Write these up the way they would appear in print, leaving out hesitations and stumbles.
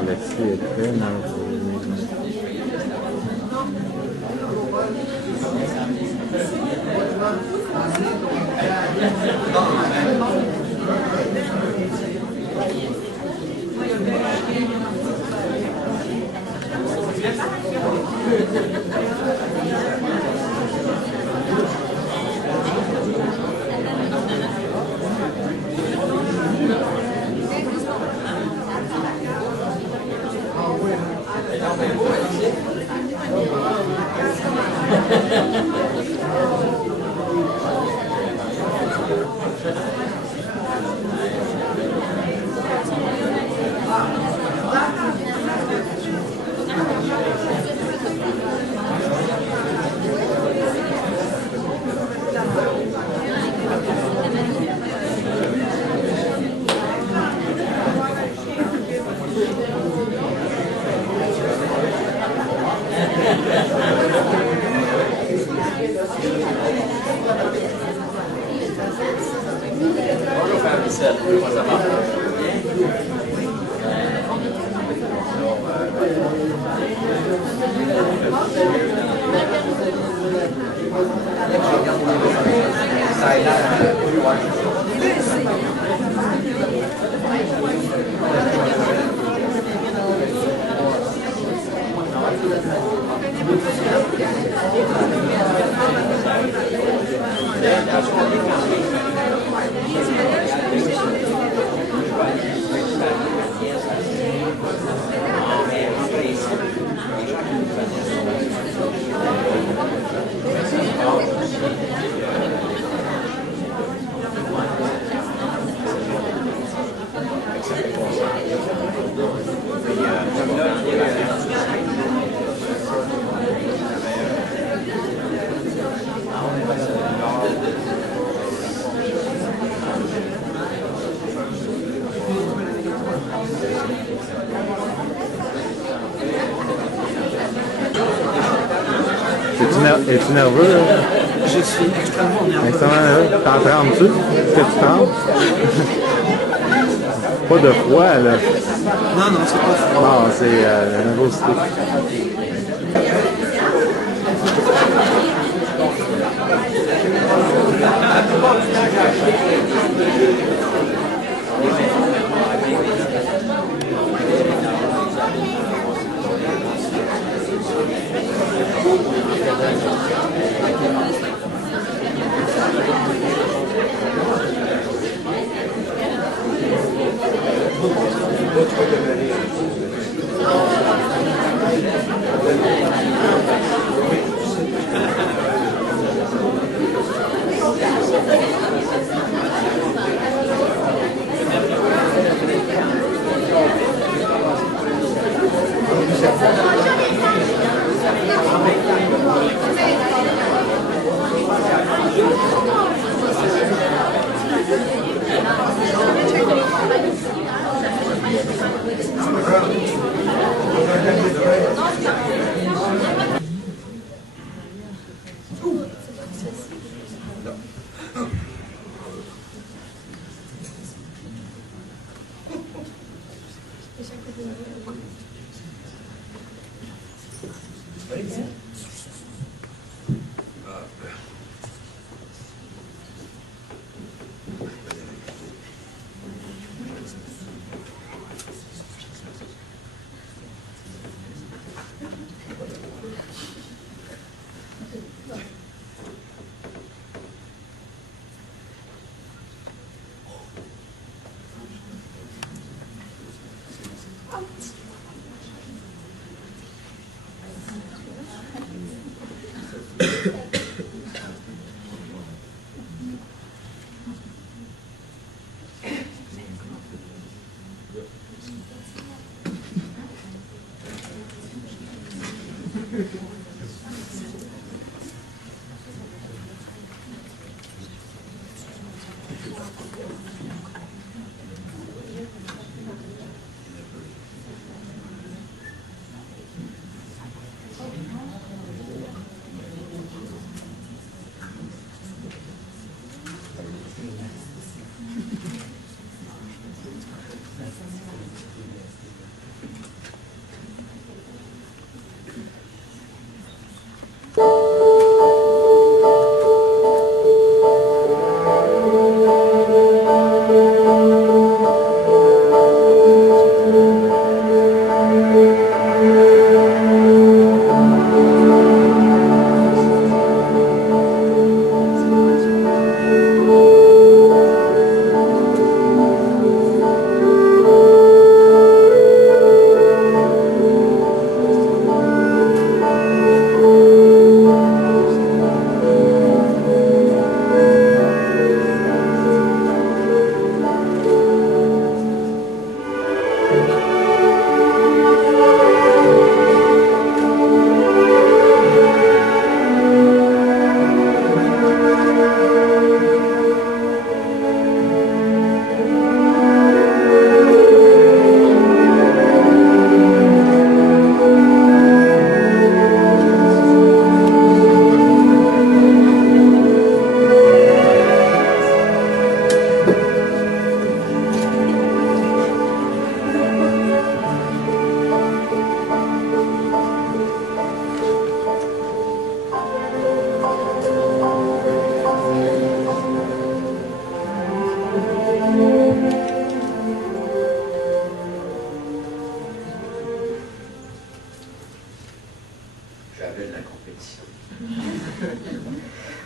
Alexis est très nerveux. Es-tu nerveux? Je suis extrêmement nerveux. Extrêmement nerveux. T'en trembles-tu? Est-ce que tu trembles? Pas de froid, là. Non, non, c'est pas froid. Non, c'est la nervosité.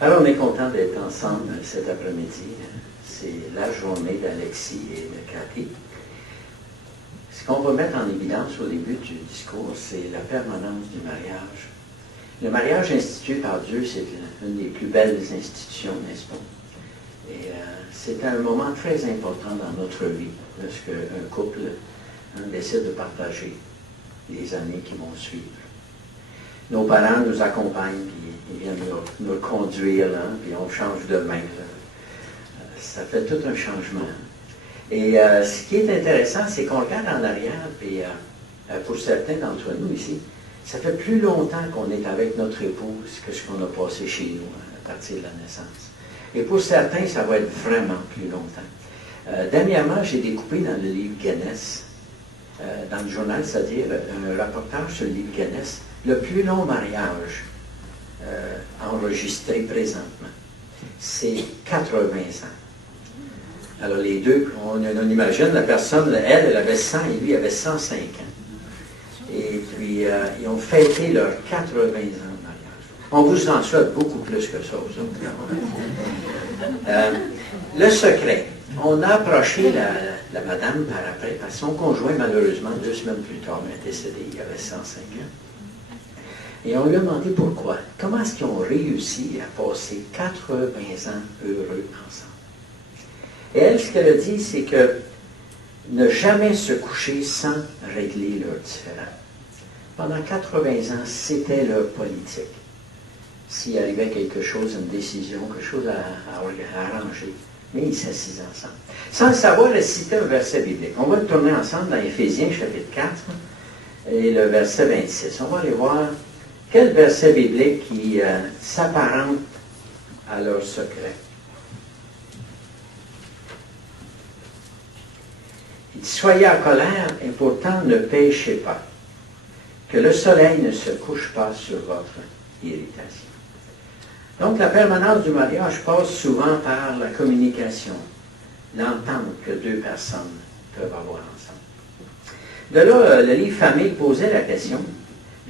Alors, on est content d'être ensemble cet après-midi. C'est la journée d'Alexis et de Cathy. Ce qu'on va mettre en évidence au début du discours, c'est la permanence du mariage. Le mariage institué par Dieu, c'est une des plus belles institutions, n'est-ce pas? Et c'est un moment très important dans notre vie, lorsqu'un couple décide de partager les années qui vont suivre. Nos parents nous accompagnent, puis ils viennent nous conduire, là, puis on change de main. Ça fait tout un changement. Et ce qui est intéressant, c'est qu'on regarde en arrière, puis pour certains d'entre nous ici, ça fait plus longtemps qu'on est avec notre épouse que ce qu'on a passé chez nous à partir de la naissance. Et pour certains, ça va être vraiment plus longtemps. Dernièrement, j'ai découpé dans le livre Guinness, dans le journal, c'est-à-dire un reportage sur le livre Guinness, le plus long mariage enregistré présentement. C'est 80 ans. Alors les deux, on imagine, la personne, elle avait 100 et lui avait 105 ans. Et puis, ils ont fêté leurs 80 ans de mariage. On vous en souhaite beaucoup plus que ça, vous autres. Le secret. On a approché la madame par après, parce que son conjoint, malheureusement, 2 semaines plus tard, est décédé, il avait 105 ans. Et on lui a demandé pourquoi. Comment est-ce qu'ils ont réussi à passer 80 ans heureux ensemble? Et elle, ce qu'elle a dit, c'est que ne jamais se coucher sans régler leurs différends. Pendant 80 ans, c'était leur politique. S'il arrivait quelque chose, une décision, quelque chose à arranger, mais ils s'assisaient ensemble. Sans le savoir, elle citait un verset biblique. On va le tourner ensemble dans Éphésiens chapitre 4 et le verset 26. On va aller voir quel verset biblique qui s'apparente à leur secret. Il dit, soyez en colère et pourtant ne péchez pas. que le soleil ne se couche pas sur votre irritation. Donc, la permanence du mariage passe souvent par la communication, l'entente que deux personnes peuvent avoir ensemble. De là, le livre Famille posait la question,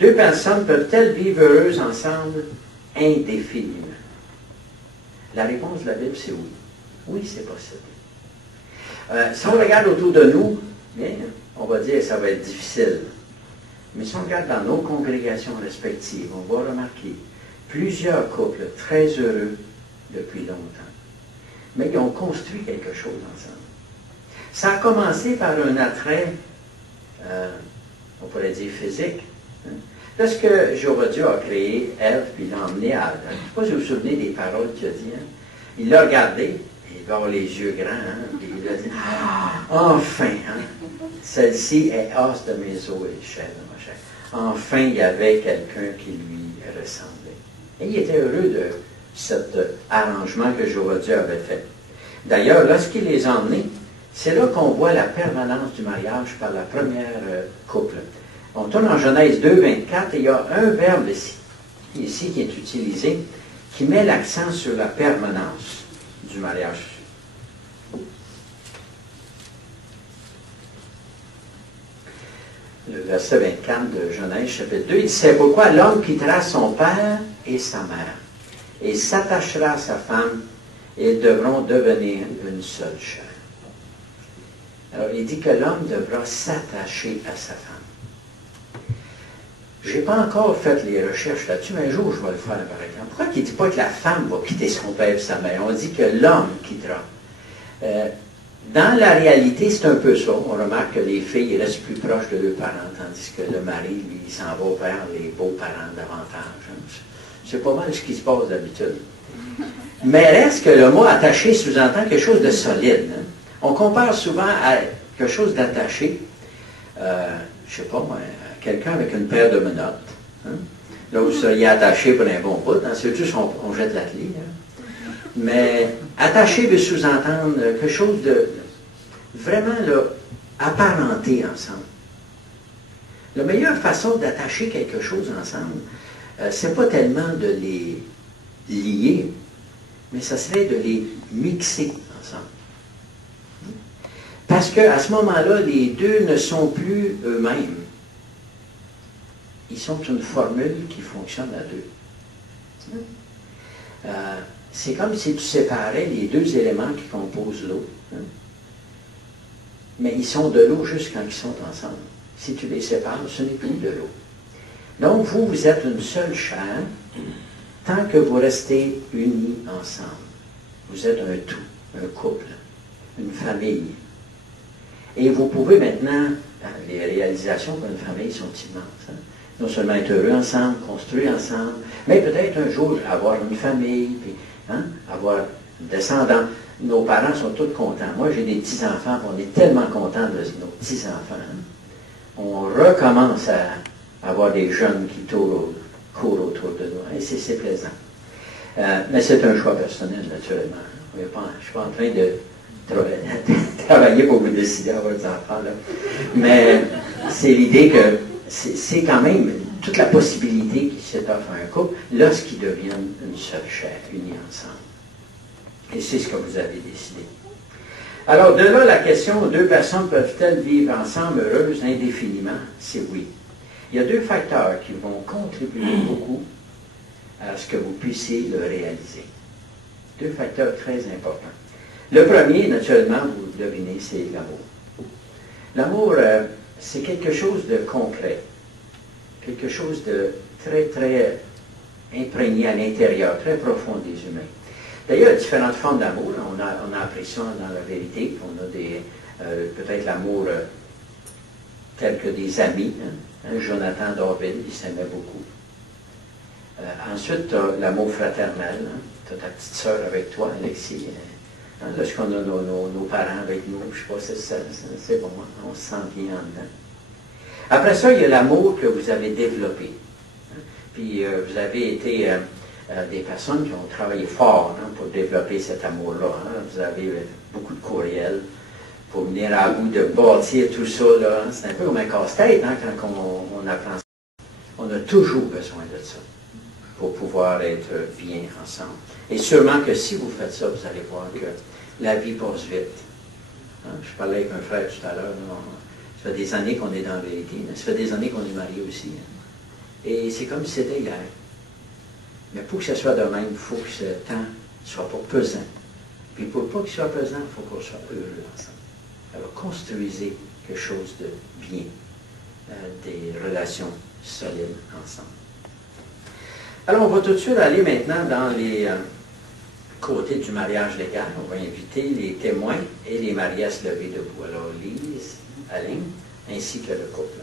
deux personnes peuvent-elles vivre heureuses ensemble indéfiniment? La réponse de la Bible, c'est oui. Oui, c'est possible. Si on regarde autour de nous, bien, on va dire que ça va être difficile. Mais si on regarde dans nos congrégations respectives, on va remarquer plusieurs couples très heureux depuis longtemps. Mais ils ont construit quelque chose ensemble. Ça a commencé par un attrait, on pourrait dire physique. Hein. Lorsque Jéhovah Dieu a créé Ève, puis l'a emmené à Adam, je ne sais pas si vous vous souvenez des paroles qu'il a dit. Hein. Il l'a regardé, il va avoir les yeux grands, hein, puis il a dit « Ah, enfin, hein, celle-ci est os de mes os et chair de ma chair. » Enfin, il y avait quelqu'un qui lui ressemblait. Et il était heureux de cet arrangement que Jéhovah Dieu avait fait. D'ailleurs, lorsqu'il les a emmenés, c'est là qu'on voit la permanence du mariage par la première couple. On tourne en Genèse 2, 24, et il y a un verbe ici qui est utilisé, qui met l'accent sur la permanence du mariage. Le verset 24 de Genèse, chapitre 2, il dit « C'est pourquoi l'homme quittera son père et sa mère, et s'attachera à sa femme, et ils devront devenir une seule chair. » Alors, il dit que l'homme devra s'attacher à sa femme. Je n'ai pas encore fait les recherches là-dessus, mais un jour, je vais le faire, par exemple. Pourquoi il ne dit pas que la femme va quitter son père et sa mère? On dit que l'homme quittera. Dans la réalité, c'est un peu ça. On remarque que les filles restent plus proches de leurs parents, tandis que le mari, lui, il s'en va vers les beaux-parents davantage. C'est pas mal ce qui se passe d'habitude. Mais reste que le mot attaché sous-entend quelque chose de solide. Hein? On compare souvent à quelque chose d'attaché, je ne sais pas moi, quelqu'un avec une paire de menottes. Hein? Là, vous seriez attaché pour un bon bout, hein? C'est juste on jette la clé. Hein? Mais attaché veut sous-entendre quelque chose de vraiment là, apparenté ensemble. La meilleure façon d'attacher quelque chose ensemble, c'est pas tellement de les lier, mais ça serait de les mixer ensemble. Parce qu'à ce moment-là, les deux ne sont plus eux-mêmes. Ils sont une formule qui fonctionne à deux. C'est comme si tu séparais les deux éléments qui composent l'eau. Hein? Mais ils sont de l'eau juste quand ils sont ensemble. Si tu les sépares, ce n'est plus de l'eau. Donc, vous êtes une seule chair tant que vous restez unis ensemble. Vous êtes un tout, un couple, une famille. Et vous pouvez maintenant, les réalisations pour une famille sont immenses. Hein? Non seulement être heureux ensemble, construire ensemble, mais peut-être un jour avoir une famille, puis, hein, avoir descendants. Nos parents sont tous contents. Moi, j'ai des petits-enfants, on est tellement contents de nos petits-enfants. Hein? On recommence à avoir des jeunes qui courent autour de nous. Et c'est plaisant. Mais c'est un choix personnel, naturellement. Je ne suis pas en train de travailler pour vous décider à votre enfant. Là. Mais c'est l'idée que c'est quand même toute la possibilité qui s'offre à un couple lorsqu'ils deviennent une seule chair, unis ensemble. Et c'est ce que vous avez décidé. Alors, de là, la question, deux personnes peuvent-elles vivre ensemble heureuses indéfiniment? C'est oui. Il y a deux facteurs qui vont contribuer beaucoup à ce que vous puissiez le réaliser. Deux facteurs très importants. Le premier, naturellement, vous le devinez, c'est l'amour. L'amour, c'est quelque chose de concret, quelque chose de très, très imprégné à l'intérieur, très profond des humains. D'ailleurs, il y a différentes formes d'amour. On a appris ça dans la vérité. On a peut-être l'amour tel que des amis. Hein? Jonathan David, il s'aimait beaucoup. Ensuite, tu as l'amour fraternel. Hein? Tu as ta petite sœur avec toi, Alexis. Hein? Lorsqu'on a nos parents avec nous, je ne sais pas, c'est bon, hein? On se sent bien en dedans. Après ça, il y a l'amour que vous avez développé. Hein? Puis, vous avez été des personnes qui ont travaillé fort hein, pour développer cet amour-là. Hein? Vous avez beaucoup de courriels pour venir à bout de bâtir tout ça. Hein? C'est un peu comme un casse-tête hein, quand on apprend On a toujours besoin de ça pour pouvoir être bien ensemble. Et sûrement que si vous faites ça, vous allez voir que la vie passe vite. Hein? Je parlais avec un frère tout à l'heure. Ça fait des années qu'on est dans le Haïti, mais ça fait des années qu'on est mariés aussi. Hein? Et c'est comme si c'était hier. Mais pour que ça soit de même, il faut que ce temps ne soit pas pesant. Puis pour pas qu'il soit pesant, il faut qu'on soit heureux ensemble. Alors construisez quelque chose de bien, des relations solides ensemble. Alors on va tout de suite aller maintenant dans les côtés du mariage légal. On va inviter les témoins et les mariés à se lever debout. Alors Lise, Alain, ainsi que le couple.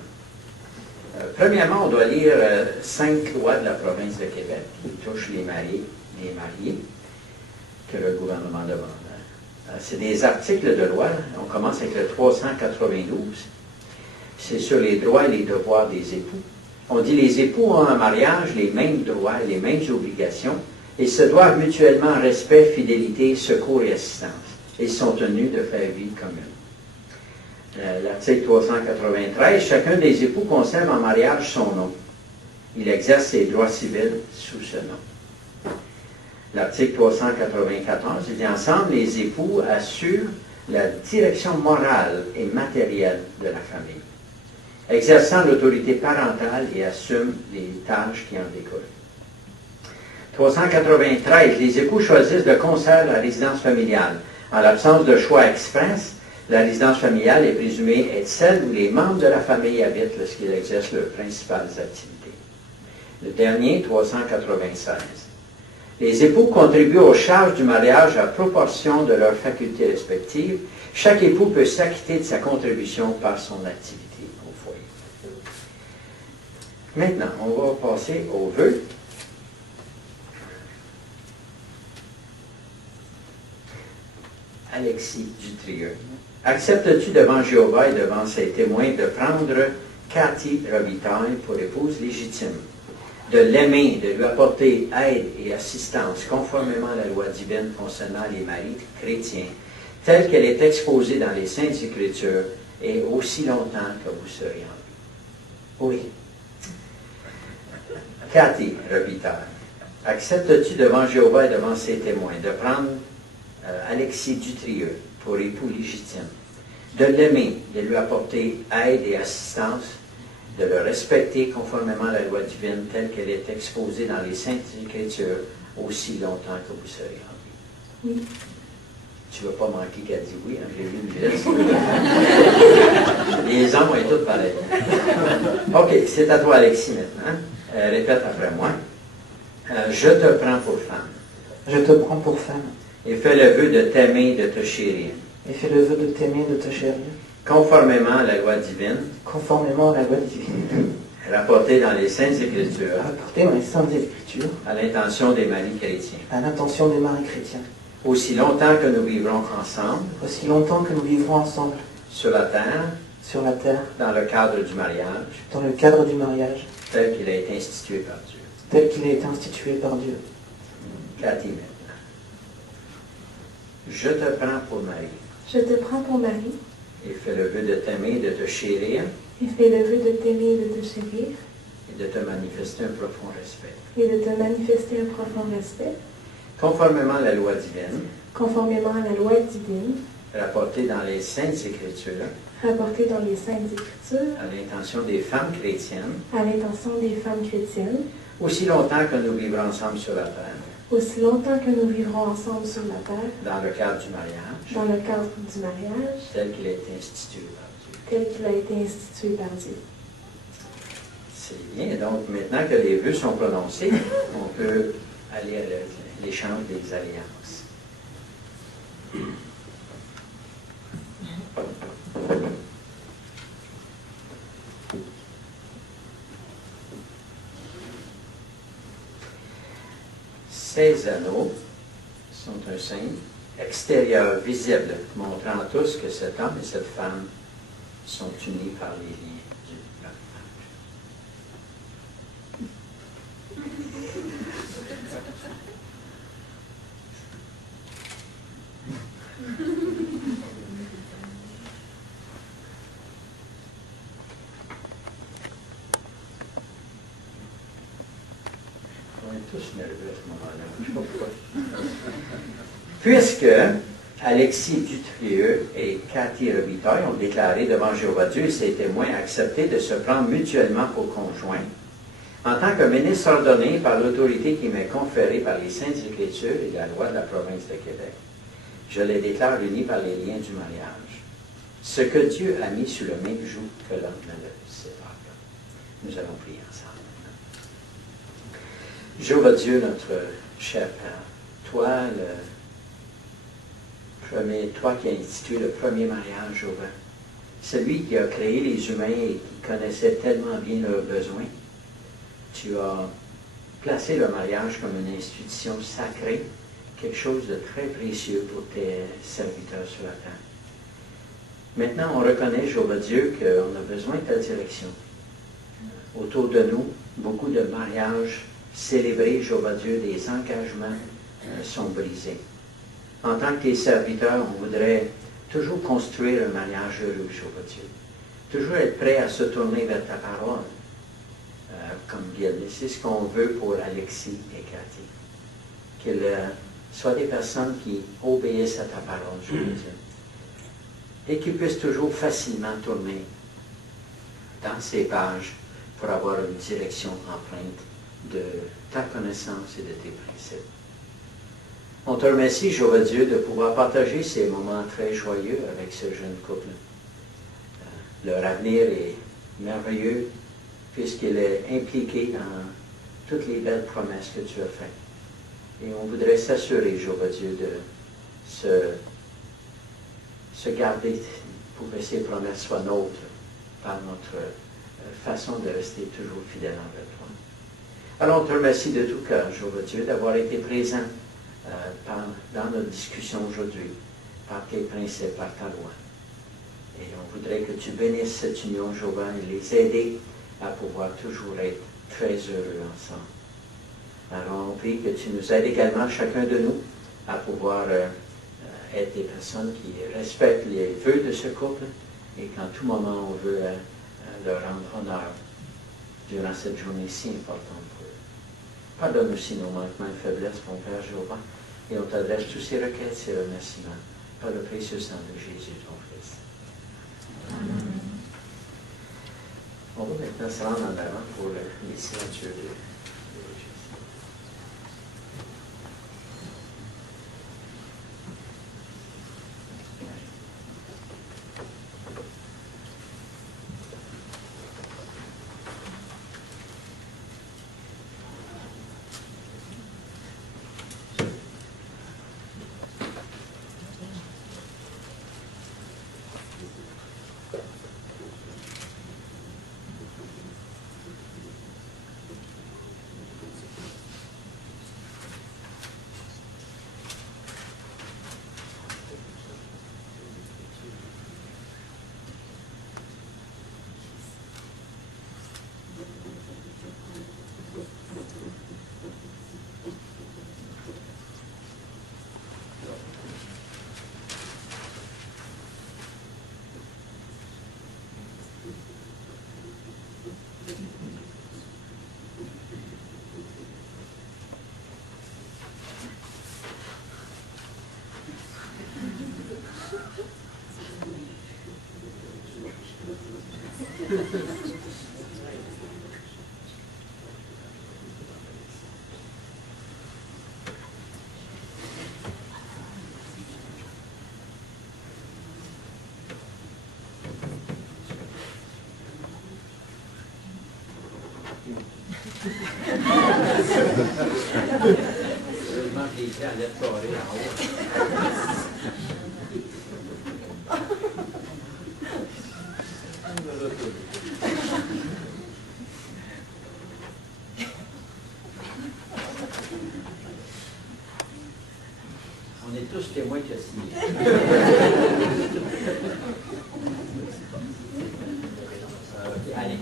Premièrement, on doit lire 5 lois de la province de Québec qui touchent les mariés que le gouvernement demande. C'est des articles de loi. On commence avec le 392. C'est sur les droits et les devoirs des époux. On dit les époux ont en mariage les mêmes droits et les mêmes obligations et se doivent mutuellement respect, fidélité, secours et assistance. Ils sont tenus de faire vie commune. L'article 393, chacun des époux conserve en mariage son nom. Il exerce ses droits civils sous ce nom. L'article 394, il dit ensemble, les époux assurent la direction morale et matérielle de la famille, exerçant l'autorité parentale et assument les tâches qui en découlent. 393, les époux choisissent de concert la résidence familiale. En l'absence de choix express, la résidence familiale est présumée être celle où les membres de la famille habitent lorsqu'ils exercent leurs principales activités. Le dernier, 396. Les époux contribuent aux charges du mariage à proportion de leurs facultés respectives. Chaque époux peut s'acquitter de sa contribution par son activité au foyer. Maintenant, on va passer aux vœux. Alexis Dutrieux. Acceptes-tu devant Jéhovah et devant ses témoins de prendre Cathy Robitaille pour épouse légitime, de l'aimer, de lui apporter aide et assistance conformément à la loi divine concernant les maris chrétiens, telle qu'elle est exposée dans les Saintes Écritures et aussi longtemps que vous serez en vie? Oui. Cathy Robitaille. Acceptes-tu devant Jéhovah et devant ses témoins de prendre Alexis Dutrieux pour époux légitime, de l'aimer, de lui apporter aide et assistance, de le respecter conformément à la loi divine telle qu'elle est exposée dans les Saintes Écritures aussi longtemps que vous serez en vie? Oui. Tu ne vas pas manquer qu'elle dit oui, hein? J'ai vu une liste. Les hommes sont tous pareils. OK, c'est à toi Alexis maintenant. Répète après moi. Je te prends pour femme. Je te prends pour femme. Et fais le vœu de t'aimer et de te chérir. Et fais le vœu de t'aimer et de te chérir. Conformément à la loi divine. Conformément à la loi divine. Rapportée dans les Saintes Écritures. Rapportée dans les Saintes Écritures. À l'intention des maris chrétiens. À l'intention des maris chrétiens. Aussi longtemps que nous vivrons ensemble. Aussi longtemps que nous vivrons ensemble. Sur la terre. Sur la terre. Dans le cadre du mariage. Dans le cadre du mariage. Tel qu'il a été institué par Dieu. Tel qu'il a été institué par Dieu. Cathy maintenant. Je te prends pour mari. Je te prends pour mari. Et fais le vœu de t'aimer et de te chérir. Et fais le vœu de t'aimer et de te chérir. Et de te manifester un profond respect. Et de te manifester un profond respect. Conformément à la loi divine. Conformément à la loi divine. Rapportée dans les Saintes Écritures. Rapportée dans les Saintes Écritures. À l'intention des femmes chrétiennes. À l'intention des femmes chrétiennes. Aussi longtemps que nous vivrons ensemble sur la terre. Aussi longtemps que nous vivrons ensemble sur la terre. Dans le cadre du mariage. Dans le cadre du mariage. Tel qu'il a été institué par Dieu. Tel qu'il a été institué par Dieu. C'est bien. Donc, maintenant que les vœux sont prononcés, on peut aller à l'échange des alliances. Ces anneaux sont un signe extérieur visible, montrant tous que cet homme et cette femme sont unis par les liens du mariage. On est tous nerveux à ce moment-là. Je sais pas pourquoi. Puisque Alexis Dutrieux et Cathy Robitaille ont déclaré devant Jéhovah Dieu et ses témoins accepté de se prendre mutuellement pour conjoints, en tant que ministre ordonné par l'autorité qui m'est conférée par les Saintes Écritures et la loi de la province de Québec, je les déclare unis par les liens du mariage. Ce que Dieu a mis sur le même joug, que l'homme ne le sépare pas. Nous allons prier ensemble. Jéhovah Dieu, notre cher Père, toi qui as institué le premier mariage, Jéhovah, celui qui a créé les humains et qui connaissait tellement bien leurs besoins, tu as placé le mariage comme une institution sacrée, quelque chose de très précieux pour tes serviteurs sur la terre. Maintenant, on reconnaît, Jéhovah Dieu, qu'on a besoin de ta direction. Autour de nous, beaucoup de mariages célébrés, Jéhovah Dieu, des engagements sont brisés. En tant que tes serviteurs, on voudrait toujours construire un mariage heureux, Jéhovah Dieu. Toujours être prêt à se tourner vers ta parole, comme guide. C'est ce qu'on veut pour Alexis et Cathy. Qu'ils soient des personnes qui obéissent à ta parole, Jéhovah Dieu. Et qu'ils puissent toujours facilement tourner dans ces pages pour avoir une direction empreinte de ta connaissance et de tes principes. On te remercie, Jéhovah Dieu, de pouvoir partager ces moments très joyeux avec ce jeune couple. Leur avenir est merveilleux puisqu'il est impliqué dans toutes les belles promesses que tu as faites. Et on voudrait s'assurer, Jéhovah Dieu, de se garder pour que ces promesses soient nôtres par notre façon de rester toujours fidèle envers toi. Alors on te remercie de tout cœur, Jéhovah Dieu, d'avoir été présent dans notre discussion aujourd'hui, par tes principes, par ta loi. Et on voudrait que tu bénisses cette union, Jéhovah, et les aider à pouvoir toujours être très heureux ensemble. Alors on prie que tu nous aides également, chacun de nous, à pouvoir être des personnes qui respectent les vœux de ce couple et qu'en tout moment on veut leur rendre honneur durant cette journée si importante pour eux. Pardonne aussi nos manquements et faiblesses, mon Père Jéhovah, et on t'adresse tous ces requêtes, ces remerciements, par le précieux sang de Jésus, ton Fils. Amen. On va maintenant se rendre en avant pour les signatures de Jésus. Heureusement que les gens allaient pleurer en haut. On est tous témoins qui a signé. Allez.